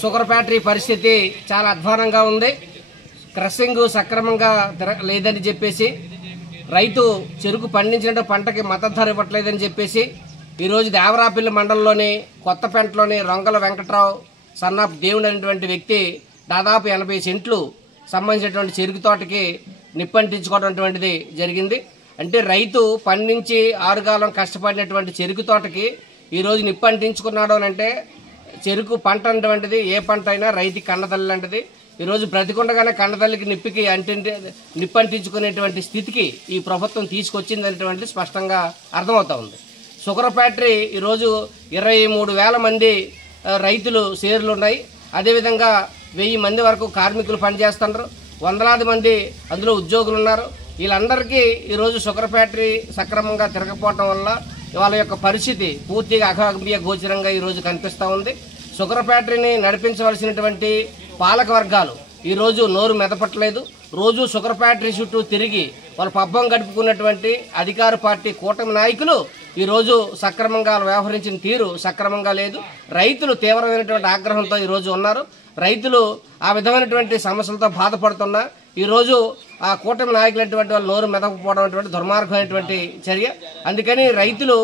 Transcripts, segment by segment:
Sugar factory పరిస్థితి చాలా అధ్వానంగా ఉంది. క్రషింగ్ సక్రమంగా లేదని చెప్పేసి, రైతు చెరుకు పండించిన పంటకి మద్దతు ధర ఇవ్వట్లేదని చెప్పేసి ఈరోజు దేవరాపల్లి మండలంలోని కొత్తపేంటలోని రొంగల వెంకట్రావు సన్నాఫ్ దేవుడు అనేటువంటి వ్యక్తి దాదాపు 80 సెంట్లు సంబంధించినటువంటి చెరుకు తోటకి నిప్పంటించుకోవడం జరిగింది. అంటే రైతు పండించి ఆరుగాలం కష్టపడినటువంటి చెరుకు తోటకి ఈరోజు నిప్పంటించుకున్నాడు అని అంటే, చెరుకు పంట అనేటువంటిది ఏ పంట అయినా రైతుకి కన్నతల్లి లాంటిది. ఈరోజు బ్రతికుండగానే కన్నతల్లికి నిప్పంటించుకునేటువంటి స్థితికి ఈ ప్రభుత్వం తీసుకొచ్చింది అనేటువంటిది స్పష్టంగా అర్థమవుతా ఉంది. షుగర్ ఫ్యాక్టరీ ఈరోజు 23,000 మంది రైతులు షేర్లు ఉన్నాయి. అదేవిధంగా 1000 మంది వరకు కార్మికులు పనిచేస్తున్నారు. వందలాది మంది అందులో ఉద్యోగులు ఉన్నారు. వీళ్ళందరికీ ఈరోజు షుగర్ ఫ్యాక్టరీ సక్రమంగా తిరగకపోవడం వల్ల వాళ్ళ యొక్క పరిస్థితి పూర్తిగా అగమ్య గోచరంగా ఈరోజు కనిపిస్తూ ఉంది. షుగర్ ఫ్యాక్టరీని నడిపించవలసినటువంటి పాలక వర్గాలు ఈరోజు నోరు మెదపట్లేదు. రోజు షుగర్ ఫ్యాక్టరీ చుట్టూ తిరిగి వాళ్ళు పబ్బం గడుపుకున్నటువంటి అధికార పార్టీ కూటమి నాయకులు ఈరోజు సక్రమంగా వ్యవహరించిన తీరు సక్రమంగా లేదు. రైతులు తీవ్రమైనటువంటి ఆగ్రహంతో ఈరోజు ఉన్నారు. రైతులు ఆ విధమైనటువంటి సమస్యలతో బాధపడుతున్నా ఈరోజు ఆ కూటమి నాయకులైనటువంటి వాళ్ళు నోరు మెదకపోవడం అటువంటి దుర్మార్గమైనటువంటి చర్య. అందుకని రైతులు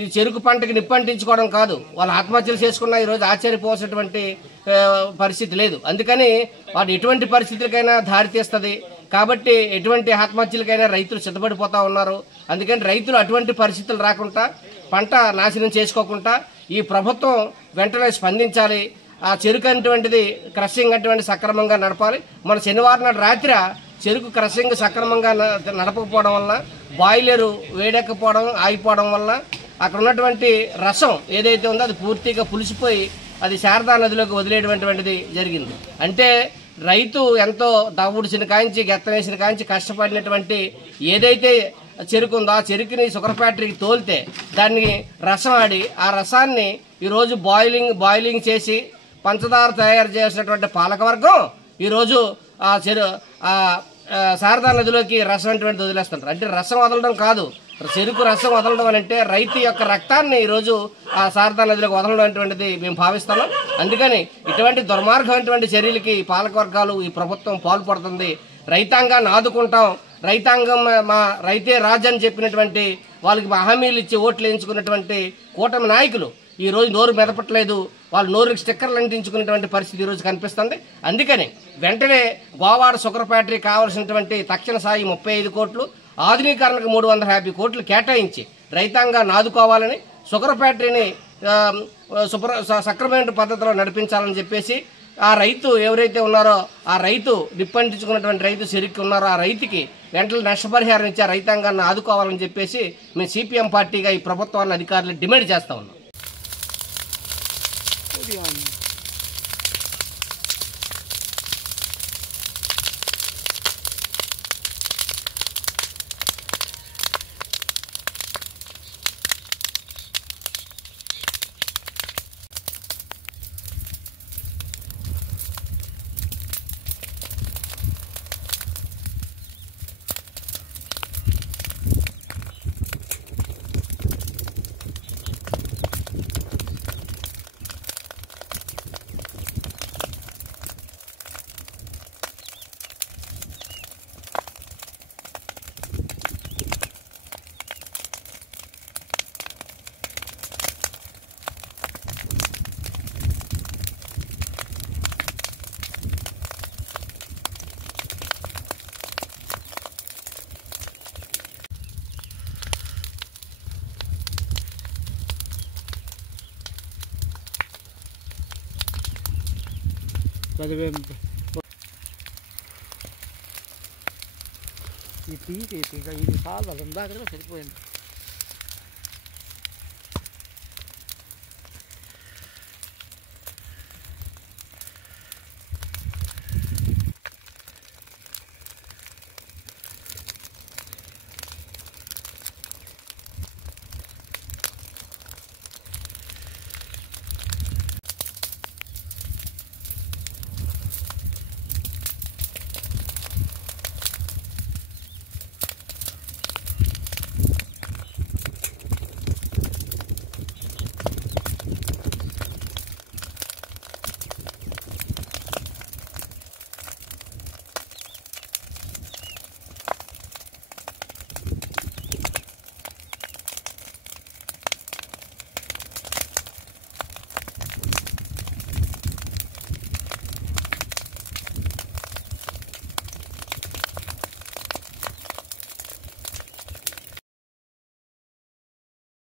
ఈ చెరుకు పంటకి నిప్పంటించుకోవడం కాదు, వాళ్ళు ఆత్మహత్యలు చేసుకున్నా ఈరోజు ఆశ్చర్యపోవాల్సినటువంటి పరిస్థితి లేదు. అందుకని వాటి ఎటువంటి పరిస్థితులకైనా దారితీస్తుంది. కాబట్టి ఎటువంటి ఆత్మహత్యలకైనా రైతులు సిద్ధపడిపోతూ ఉన్నారు. అందుకని రైతులు అటువంటి పరిస్థితులు రాకుండా, పంట నాశనం చేసుకోకుండా ఈ ప్రభుత్వం వెంటనే స్పందించాలి. ఆ చెరుకు అటువంటిది క్రషింగ్ అటువంటి సక్రమంగా నడపాలి. మన శనివారం నాడు రాత్రి చెరుకు క్రషింగ్ సక్రమంగా నడపకపోవడం వల్ల, బాయిలరు వేడెక్కపోవడం ఆగిపోవడం వల్ల అక్కడ ఉన్నటువంటి రసం ఏదైతే ఉందో అది పూర్తిగా పులిసిపోయి అది శారదా నదిలోకి వదిలేటువంటిది జరిగింది. అంటే రైతు ఎంతో దవ్వుడిసిన కాంచి గెత్తవేసిన కాంచి కష్టపడినటువంటి ఏదైతే చెరుకు ఉందో ఆ చెరుకుని షుగర్ ఫ్యాక్టరీకి తోలితే దాన్ని రసం ఆడి ఆ రసాన్ని ఈరోజు బాయిలింగ్ చేసి పంచదార తయారు చేసినటువంటి పాలకవర్గం ఈరోజు శారదా నదిలోకి రసం అటువంటిది వదిలేస్తుంటారు. అంటే రసం వదలడం కాదు, చెరుకు రసం వదలడం అని అంటే రైతు యొక్క రక్తాన్ని ఈరోజు ఆ శారదా నదిలోకి వదలడం అటువంటిది మేము భావిస్తున్నాం. అందుకని ఇటువంటి దుర్మార్గమైనటువంటి చర్యలకి పాలకవర్గాలు ఈ ప్రభుత్వం పాల్పడుతుంది. రైతాంగాన్ని ఆదుకుంటాం, రైతాంగం మా రైతే రాజు అని చెప్పినటువంటి వాళ్ళకి హామీలు ఇచ్చి ఓట్లు వేయించుకున్నటువంటి కూటమి నాయకులు ఈరోజు నోరు మెదపట్లేదు. వాళ్ళు నోరుకి స్టిక్కర్లు అంటించుకునేటువంటి పరిస్థితి ఈరోజు కనిపిస్తుంది. అందుకని వెంటనే గోవాడ షుగర్ ఫ్యాక్టరీ కావాల్సినటువంటి తక్షణ సాయి 35 కోట్లు, ఆధునీకరణకు 350 కోట్లు కేటాయించి రైతాంగాన్ని ఆదుకోవాలని, షుగర్ ఫ్యాక్టరీని సక్రమైన పద్ధతిలో నడిపించాలని చెప్పేసి ఆ రైతు ఎవరైతే ఉన్నారో ఆ రైతు నిప్పంటించుకున్నటువంటి రైతు చెరుకు ఉన్నారో ఆ రైతుకి వెంటనే నష్టపరిహారం ఇచ్చి రైతాంగాన్ని ఆదుకోవాలని చెప్పేసి మేము సిపిఎం పార్టీగా ఈ ప్రభుత్వాన్ని అధికారులు డిమాండ్ చేస్తా ఉన్నాం. ఈ తీసి ఇది చాలా సరిపోయింది.